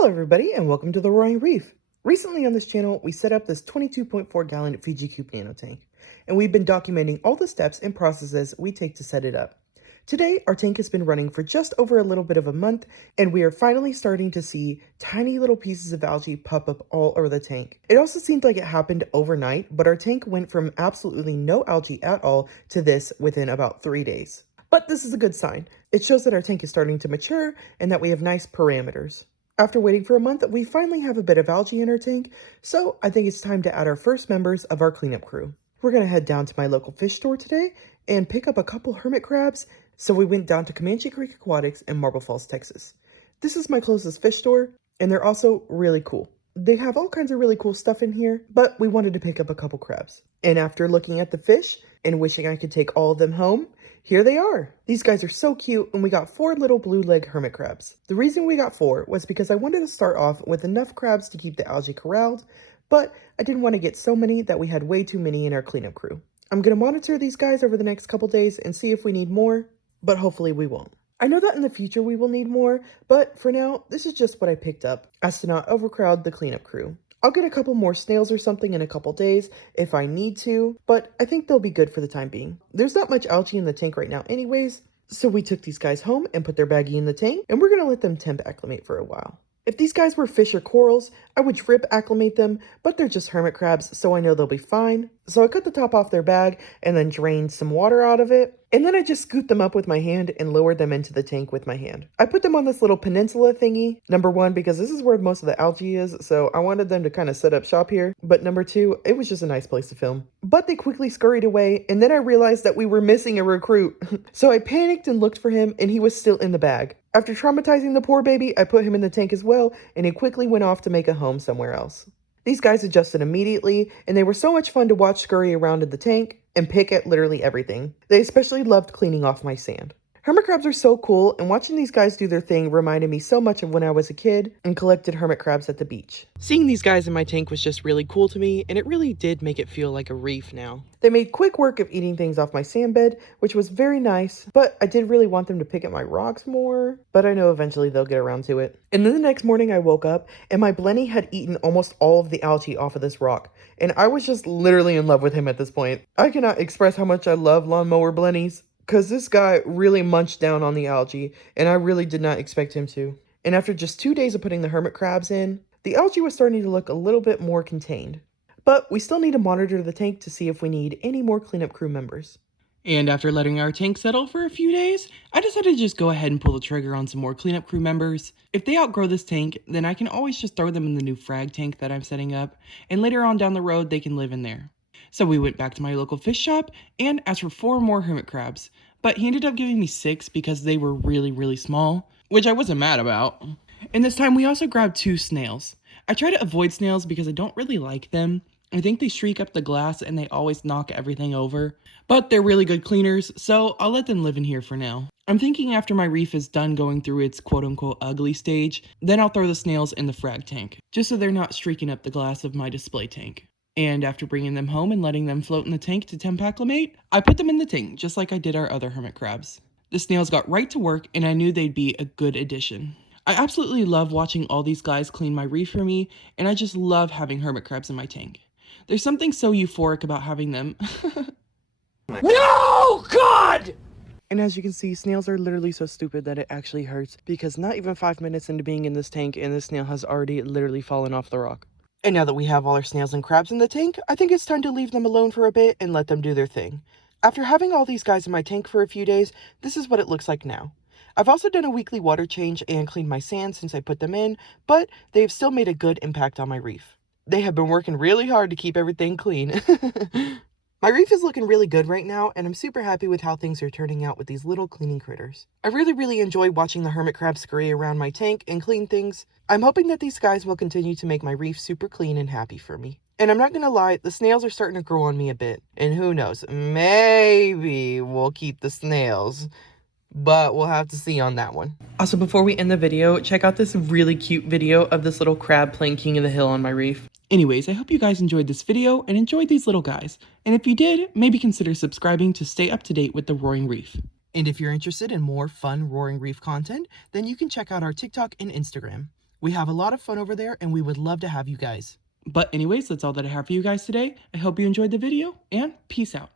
Hello everybody and welcome to the Roaring Reef. Recently on this channel, we set up this 22.4 gallon Fiji Cube nano tank, and we've been documenting all the steps and processes we take to set it up. Today, our tank has been running for just over a little bit of a month, and we are finally starting to see tiny little pieces of algae pop up all over the tank. It also seemed like it happened overnight, but our tank went from absolutely no algae at all to this within about 3 days. But this is a good sign. It shows that our tank is starting to mature and that we have nice parameters. After waiting for a month, we finally have a bit of algae in our tank, so I think it's time to add our first members of our cleanup crew. We're going to head down to my local fish store today and pick up a couple hermit crabs, so we went down to Comanche Creek Aquatics in Marble Falls, Texas. This is my closest fish store, and they're also really cool. They have all kinds of really cool stuff in here, but we wanted to pick up a couple crabs. And after looking at the fish and wishing I could take all of them home, here they are. These guys are so cute, and we got 4 little blue leg hermit crabs. The reason we got 4 was because I wanted to start off with enough crabs to keep the algae corralled, but I didn't want to get so many that we had way too many in our cleanup crew. I'm going to monitor these guys over the next couple days and see if we need more, but hopefully we won't. I know that in the future we will need more, but for now, this is just what I picked up, as to not overcrowd the cleanup crew. I'll get a couple more snails or something in a couple days if I need to, but I think they'll be good for the time being. There's not much algae in the tank right now anyways, so we took these guys home and put their baggie in the tank, and we're going to let them temp acclimate for a while. If these guys were fish or corals, I would drip acclimate them, but they're just hermit crabs, so I know they'll be fine. So I cut the top off their bag and then drained some water out of it. And then I just scooped them up with my hand and lowered them into the tank with my hand. I put them on this little peninsula thingy, number 1, because this is where most of the algae is, so I wanted them to kind of set up shop here. But number 2, it was just a nice place to film. But they quickly scurried away, and then I realized that we were missing a recruit. So I panicked and looked for him, and he was still in the bag. After traumatizing the poor baby, I put him in the tank as well, and he quickly went off to make a home somewhere else. These guys adjusted immediately, and they were so much fun to watch scurry around in the tank and pick at literally everything. They especially loved cleaning off my sand. Hermit crabs are so cool, and watching these guys do their thing reminded me so much of when I was a kid and collected hermit crabs at the beach. Seeing these guys in my tank was just really cool to me, and it really did make it feel like a reef now. They made quick work of eating things off my sand bed, which was very nice, but I did really want them to pick at my rocks more, but I know eventually they'll get around to it. And then the next morning I woke up, and my Blenny had eaten almost all of the algae off of this rock, and I was just literally in love with him at this point. I cannot express how much I love lawnmower Blennies, because this guy really munched down on the algae, and I really did not expect him to. And after just 2 days of putting the hermit crabs in, the algae was starting to look a little bit more contained. But we still need to monitor the tank to see if we need any more cleanup crew members. And after letting our tank settle for a few days, I decided to just go ahead and pull the trigger on some more cleanup crew members. If they outgrow this tank, then I can always just throw them in the new frag tank that I'm setting up, and later on down the road they can live in there. So we went back to my local fish shop and asked for 4 more hermit crabs, but he ended up giving me 6 because they were really small, which I wasn't mad about. And this time we also grabbed 2 snails. I try to avoid snails because I don't really like them. I think they streak up the glass and they always knock everything over, but they're really good cleaners, so I'll let them live in here for now. I'm thinking after my reef is done going through its quote-unquote ugly stage, then I'll throw the snails in the frag tank, just so they're not streaking up the glass of my display tank. And after bringing them home and letting them float in the tank to temp acclimate, I put them in the tank just like I did our other hermit crabs. The snails got right to work, and I knew they'd be a good addition. I absolutely love watching all these guys clean my reef for me, and I just love having hermit crabs in my tank. There's something so euphoric about having them. No, God! And as you can see, snails are literally so stupid that it actually hurts, because not even 5 minutes into being in this tank and this snail has already literally fallen off the rock. And now that we have all our snails and crabs in the tank, I think it's time to leave them alone for a bit and let them do their thing. After having all these guys in my tank for a few days, this is what it looks like now. I've also done a weekly water change and cleaned my sand since I put them in, but they have still made a good impact on my reef. They have been working really hard to keep everything clean. My reef is looking really good right now, and I'm super happy with how things are turning out with these little cleaning critters. I really enjoy watching the hermit crabs scurry around my tank and clean things. I'm hoping that these guys will continue to make my reef super clean and happy for me. And I'm not gonna lie, the snails are starting to grow on me a bit. And who knows, maybe we'll keep the snails. But we'll have to see on that one. Also, before we end the video, check out this really cute video of this little crab playing King of the Hill on my reef. Anyways, I hope you guys enjoyed this video and enjoyed these little guys. And if you did, maybe consider subscribing to stay up to date with the Roaring Reef. And if you're interested in more fun Roaring Reef content, then you can check out our TikTok and Instagram. We have a lot of fun over there, and we would love to have you guys. But anyways, that's all that I have for you guys today. I hope you enjoyed the video, and peace out.